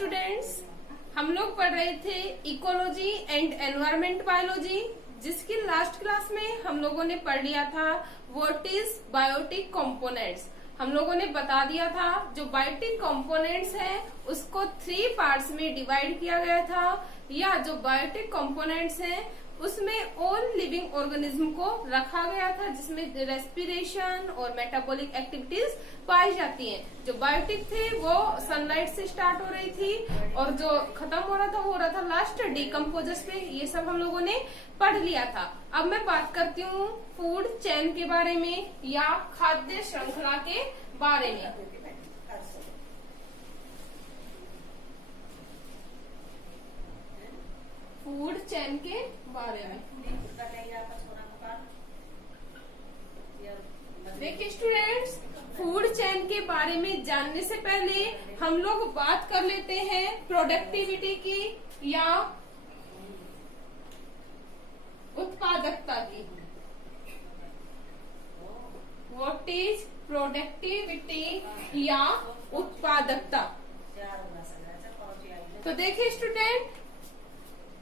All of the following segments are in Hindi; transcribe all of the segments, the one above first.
स्टूडेंट्स, हम लोग पढ़ रहे थे इकोलॉजी एंड एनवायरमेंट बायोलॉजी, जिसकी लास्ट क्लास में हम लोगों ने पढ़ लिया था व्हाट इज बायोटिक कंपोनेंट्स। हम लोगों ने बता दिया था जो बायोटिक कंपोनेंट्स हैं उसको 3 पार्ट्स में डिवाइड किया गया था, या जो बायोटिक कंपोनेंट्स हैं उसमें ऑल लिविंग ऑर्गेनिज्म को रखा गया था, जिसमें रेस्पिरेशन और मेटाबॉलिक एक्टिविटीज पाई जाती हैं। जो बायोटिक थे वो सनलाइट से स्टार्ट हो रही थी और जो खत्म हो रहा था लास्ट डिकम्पोजर्स पे। ये सब हम लोगों ने पढ़ लिया था। अब मैं बात करती हूँ फूड चेन के बारे में या खाद्य श्रृंखला के बारे में। फूड चेन के बारे में देखिए स्टूडेंट्स, फूड चेन के बारे में जानने से पहले हम लोग बात कर लेते हैं प्रोडक्टिविटी की या उत्पादकता की। व्हाट इज प्रोडक्टिविटी या उत्पादकता। तो देखिए स्टूडेंट,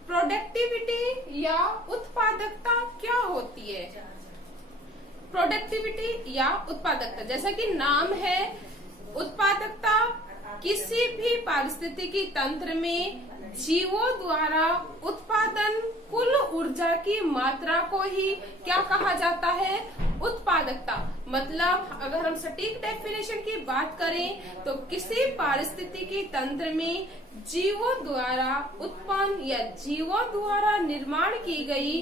प्रोडक्टिविटी या उत्पादकता क्या होती है। प्रोडक्टिविटी या उत्पादकता, जैसा कि नाम है, उत्पादकता किसी भी पारिस्थितिकी तंत्र में जीवों द्वारा उत्पादन कुल ऊर्जा की मात्रा को ही क्या कहा जाता है, उत्पादकता। मतलब अगर हम सटीक डेफिनेशन की बात करें तो किसी पारिस्थितिकी तंत्र में जीवों द्वारा उत्पन्न या जीवों द्वारा निर्माण की गई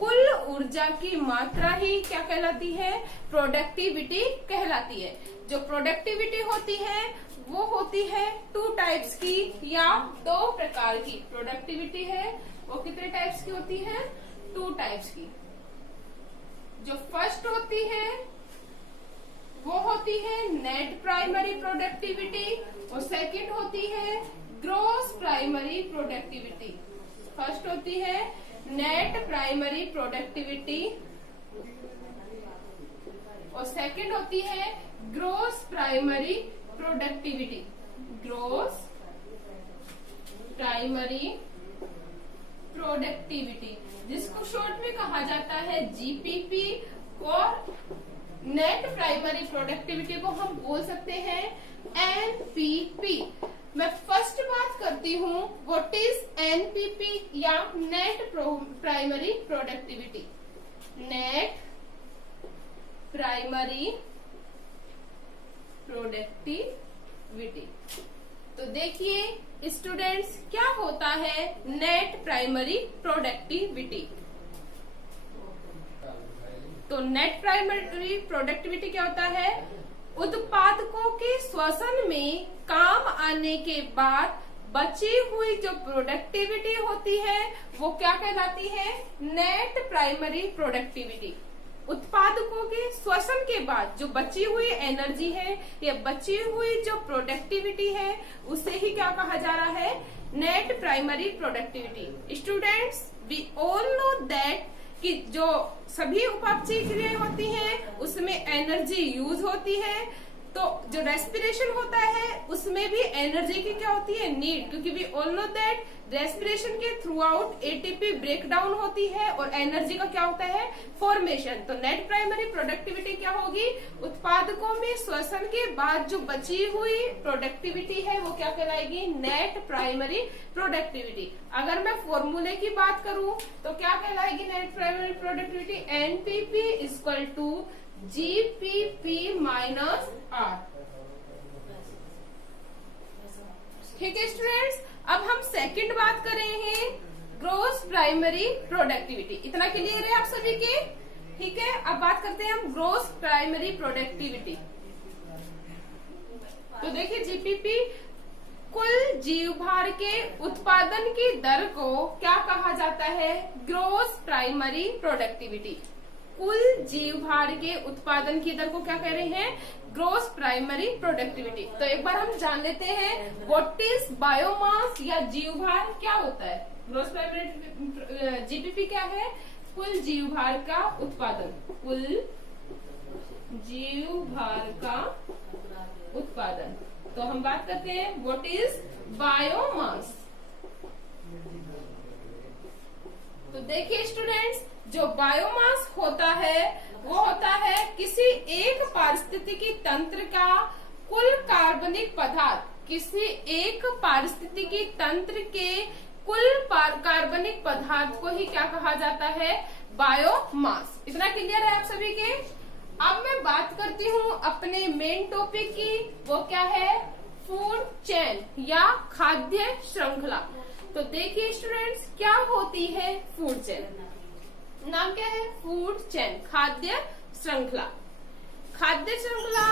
कुल ऊर्जा की मात्रा ही क्या कहलाती है, प्रोडक्टिविटी कहलाती है। जो प्रोडक्टिविटी होती है वो होती है 2 टाइप्स की या 2 प्रकार की प्रोडक्टिविटी है। वो कितने टाइप्स की होती है, 2 टाइप्स की। जो फर्स्ट होती है वो होती है नेट प्राइमरी प्रोडक्टिविटी और सेकंड होती है ग्रॉस प्राइमरी प्रोडक्टिविटी। फर्स्ट होती है नेट प्राइमरी प्रोडक्टिविटी और सेकंड होती है gross primary productivity. Gross primary productivity, जिसको शॉर्ट में कहा जाता है जीपीपी, और नेट प्राइमरी प्रोडक्टिविटी को हम बोल सकते हैं एनपीपी। मैं फर्स्ट बात करती हूँ व्हाट इज एनपीपी या net primary productivity. Net primary productivity. तो देखिए स्टूडेंट्स, क्या होता है नेट प्राइमरी प्रोडक्टिविटी। तो नेट प्राइमरी प्रोडक्टिविटी क्या होता है, उत्पादकों के श्वसन में काम आने के बाद बची हुई जो प्रोडक्टिविटी होती है वो क्या कहलाती है, नेट प्राइमरी प्रोडक्टिविटी। उत्पादकों के श्वसन के बाद जो बची हुई एनर्जी है या बची हुई जो प्रोडक्टिविटी है उसे ही क्या कहा जा रहा है, net primary productivity. Students, we all know that कि जो सभी उपापचयी क्रियाएं होती हैं उसमें एनर्जी यूज होती है। तो जो रेस्पिरेशन होता है उसमें भी एनर्जी की क्या होती है, नीड, क्योंकि we all know that respiration के throughout ATP break down होती है और एनर्जी का क्या होता है, फॉर्मेशन। तो नेट प्राइमरी प्रोडक्टिविटी क्या होगी, उत्पादकों में श्वसन के बाद जो बची हुई प्रोडक्टिविटी है वो क्या कहलाएगी, नेट प्राइमरी प्रोडक्टिविटी। अगर मैं फॉर्मूले की बात करूं तो क्या कहलाएगी net primary productivity, NPP equal to GPP minus R. ठीक है स्टूडेंट्स, अब हम सेकंड बात कर रहे हैं ग्रॉस प्राइमरी प्रोडक्टिविटी। इतना क्लियर है आप सभी के, ठीक है। अब बात करते हैं हम ग्रॉस प्राइमरी प्रोडक्टिविटी। तो देखिए जीपीपी कुल जीव भार के उत्पादन की दर को क्या कहा जाता है, ग्रॉस प्राइमरी प्रोडक्टिविटी। कुल जीव भार के उत्पादन की दर को क्या कह रहे हैं, ग्रॉस प्राइमरी प्रोडक्टिविटी। तो एक बार हम जान लेते हैं व्हाट इज बायोमास या जीव भार क्या होता है। ग्रॉस प्राइमरी जीपीपी क्या है, कुल जीव भार का उत्पादन, कुल जीव भार का उत्पादन। तो हम बात करते हैं व्हाट इज बायोमास। तो देखिए स्टूडेंट्स, जो बायोमास होता है वो होता है किसी एक पारिस्थितिकी तंत्र का कुल कार्बनिक पदार्थ, किसी एक पारिस्थितिकी तंत्र के कुल कार्बनिक पदार्थ को ही क्या कहा जाता है, बायोमास। इतना क्लियर है आप सभी के। अब मैं बात करती हूँ अपने मेन टॉपिक की, वो क्या है, फूड चेन या खाद्य श्रृंखला। तो देखिए स्टूडेंट्स, क्या होती है फूड चेन, नाम क्या है, फूड चेन, खाद्य श्रृंखला। खाद्य श्रृंखला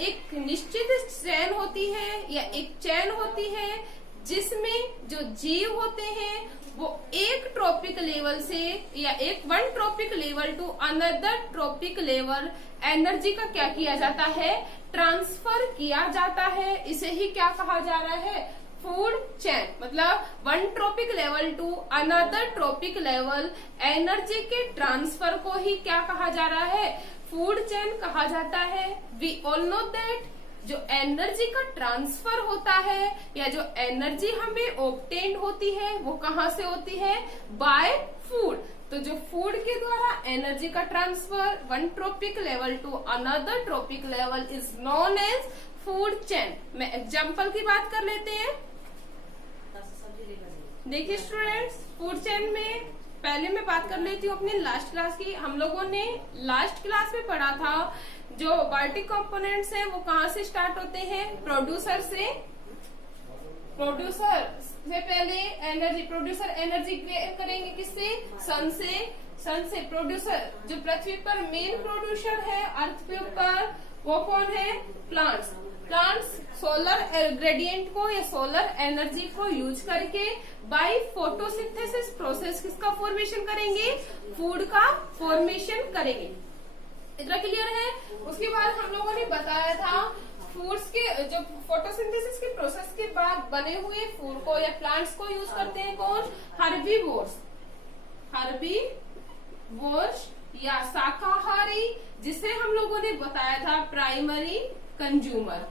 एक निश्चित चेन होती है या एक चेन होती है जिसमें जो जीव होते हैं वो एक ट्रॉपिक लेवल से या one trophic level to another trophic level energy का क्या किया जाता है, ट्रांसफर किया जाता है। इसे ही क्या कहा जा रहा है, फूड चेन। मतलब one trophic level to another trophic level energy के ट्रांसफर को ही क्या कहा जा रहा है, फूड चेन कहा जाता है। वी ऑल नो दैट जो एनर्जी का ट्रांसफर होता है या जो एनर्जी हमें ऑब्टेन होती है वो कहाँ से होती है, बाय फूड। तो जो फूड के द्वारा एनर्जी का transfer one trophic level to another trophic level is known as food chain. मैं एग्जाम्पल की बात कर लेते हैं। देखिए स्टूडेंट्स, फूड चेन में पहले मैं बात कर लेती हूँ अपनी लास्ट क्लास की। हम लोगों ने लास्ट क्लास में पढ़ा था जो बायोटिक कंपोनेंट्स हैं वो कहाँ से स्टार्ट होते हैं, प्रोड्यूसर से। प्रोड्यूसर से पहले एनर्जी, प्रोड्यूसर एनर्जी करेंगे किससे, सन से। सन से प्रोड्यूसर, जो पृथ्वी पर मेन प्रोड्यूसर है अर्थ के ऊपर, वो कौन है, प्लांट्स। प्लांट्स सोलर ग्रेडियंट को या सोलर एनर्जी को यूज करके बाय फोटोसिंथेसिस प्रोसेस किसका फॉर्मेशन करेंगे, फूड का फॉर्मेशन करेंगे। इतना क्लियर है। उसके बाद हम लोगों ने बताया था फूड्स के जो फोटोसिंथेसिस के प्रोसेस के बाद बने हुए फूड को या प्लांट्स को यूज करते हैं कौन, हर्बीवोर्स। हर्बीवोर्स या शाकाहारी, जिसे हम लोगों ने बताया था प्राइमरी कंज्यूमर।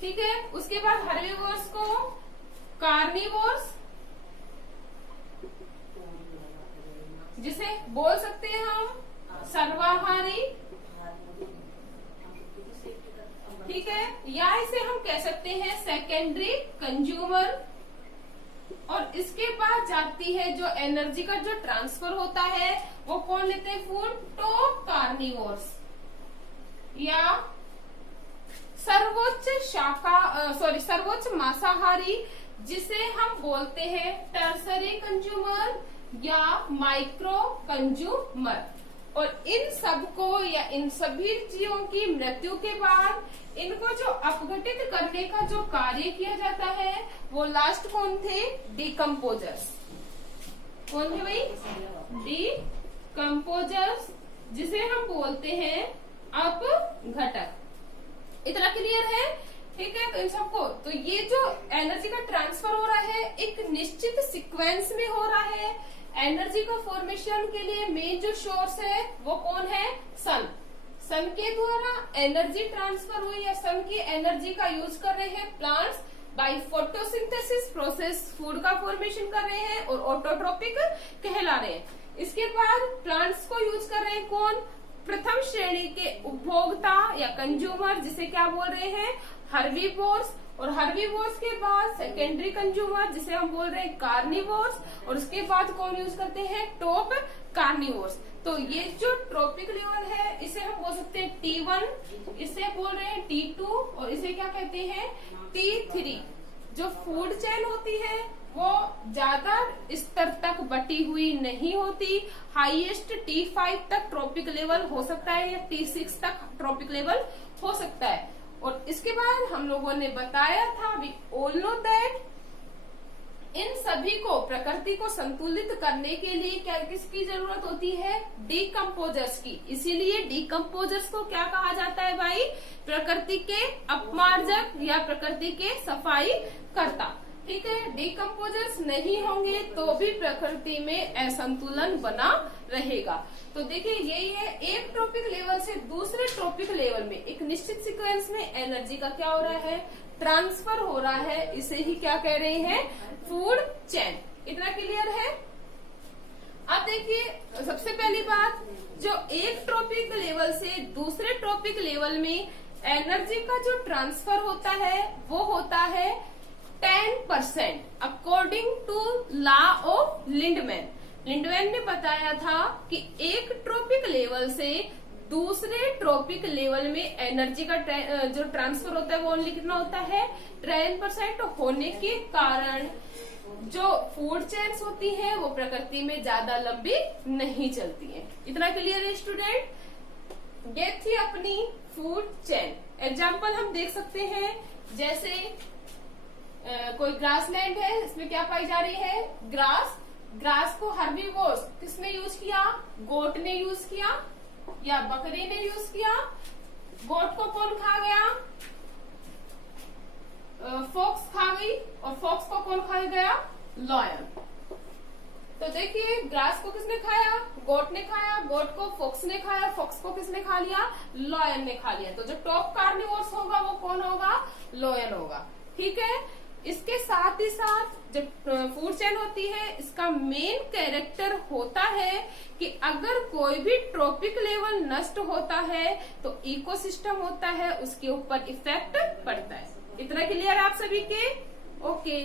ठीक है। उसके बाद हर्बीवोर्स को कार्निवोर्स, जिसे बोल सकते हैं हम सर्वाहारी। ठीक है। या इसे हम कह सकते हैं सेकेंडरी कंज्यूमर। और इसके बाद जाती है जो एनर्जी का जो ट्रांसफर होता है वो कौन लेते हैं, फूड, तो कार्निवोर्स या सर्वोच्च मांसाहारी, जिसे हम बोलते हैं टर्सरी कंज्यूमर या माइक्रो कंज्यूमर। और इन सब को या इन सभी जीवों की मृत्यु के बाद इनको जो अपघटित करने का जो कार्य किया जाता है वो लास्ट कौन थे, डिकम्पोजर्स। कौन थे भाई, डिकम्पोजर्स, जिसे हम बोलते हैं अपघटक। इतना क्लियर है। ठीक है। तो इन सबको, तो ये जो एनर्जी का ट्रांसफर हो रहा है एक निश्चित सीक्वेंस में हो रहा है। एनर्जी का फॉर्मेशन के लिए मेन जो सोर्स है वो कौन है, सन। सन के द्वारा एनर्जी ट्रांसफर हुई या सन की एनर्जी का यूज कर रहे हैं plants by photosynthesis process, food का फॉर्मेशन कर रहे हैं और ऑटोट्रोपिक कहला रहे हैं। इसके बाद प्लांट्स को यूज कर रहे हैं कौन, प्रथम श्रेणी के उपभोक्ता या कंज्यूमर, जिसे क्या बोल रहे हैं, हर्बीवोर्स। और हर्बीवोर्स के बाद सेकेंडरी कंज्यूमर, जिसे हम बोल रहे हैं कार्निवोर्स। और उसके बाद कौन यूज करते हैं, टॉप कार्निवोर्स। तो ये जो ट्रॉपिक लेवल है इसे हम बोल सकते हैं T1, इसे बोल रहे हैं T2 और इसे क्या कहते हैं, T3। जो फूड चेन होती है वो ज्यादा स्तर तक बटी हुई नहीं होती। हाईएस्ट T5 तक ट्रॉपिक लेवल हो सकता है या T6 तक ट्रॉपिक लेवल हो सकता है। और इसके बाद हम लोगों ने बताया था, वी ऑल नो दैट इन सभी को, प्रकृति को संतुलित करने के लिए क्या किसकी जरूरत होती है, डिकम्पोजर्स की। इसीलिए डिकम्पोजर्स को क्या कहा जाता है भाई, प्रकृति के अपमार्जक या प्रकृति के सफाई करता। ठीक है, डिकम्पोजर्स नहीं होंगे तो भी प्रकृति में असंतुलन बना रहेगा। तो देखिए यही है, एक ट्रॉपिक लेवल से दूसरे ट्रॉपिक लेवल में एक निश्चित सीक्वेंस में एनर्जी का क्या हो रहा है, ट्रांसफर हो रहा है। इसे ही क्या कह रहे हैं, फूड चेन। इतना क्लियर है। अब देखिए सबसे पहली बात, जो एक ट्रॉपिक लेवल से दूसरे ट्रॉपिक लेवल में एनर्जी का जो ट्रांसफर होता है वो होता है 10% according to law of Lindeman. Lindeman ने बताया था कि एक ट्रॉपिक लेवल से दूसरे ट्रॉपिक लेवल में एनर्जी का जो ट्रांसफर होता है वो ओनली कितना होता है, 10% होने के कारण जो फूड चेन्स होती हैं वो प्रकृति में ज्यादा लंबी नहीं चलती हैं। इतना क्लियर है स्टूडेंट। ये थी अपनी फूड चेन। एग्जाम्पल हम देख सकते हैं, जैसे कोई ग्रासलैंड है, इसमें क्या पाई जा रही है, ग्रास। ग्रास को हर्बीवोर्स किसने यूज किया, गोट ने यूज किया या बकरी ने यूज किया। गोट को कौन खा गया, फॉक्स खा गई, और फॉक्स को कौन खा गया, लॉयन। तो देखिए ग्रास को किसने खाया, गोट ने खाया, गोट को फॉक्स ने खाया, फॉक्स को किसने खा लिया, लॉयन ने खा लिया। तो जो टॉप कार्निवोर्स होगा वो कौन होगा, लॉयन होगा। ठीक है, इसके साथ ही साथ जो फूड चेन होती है इसका मेन कैरेक्टर होता है कि अगर कोई भी ट्रॉपिक लेवल नष्ट होता है तो इकोसिस्टम होता है उसके ऊपर इफेक्ट पड़ता है। इतना क्लियर आप सभी के, ओके।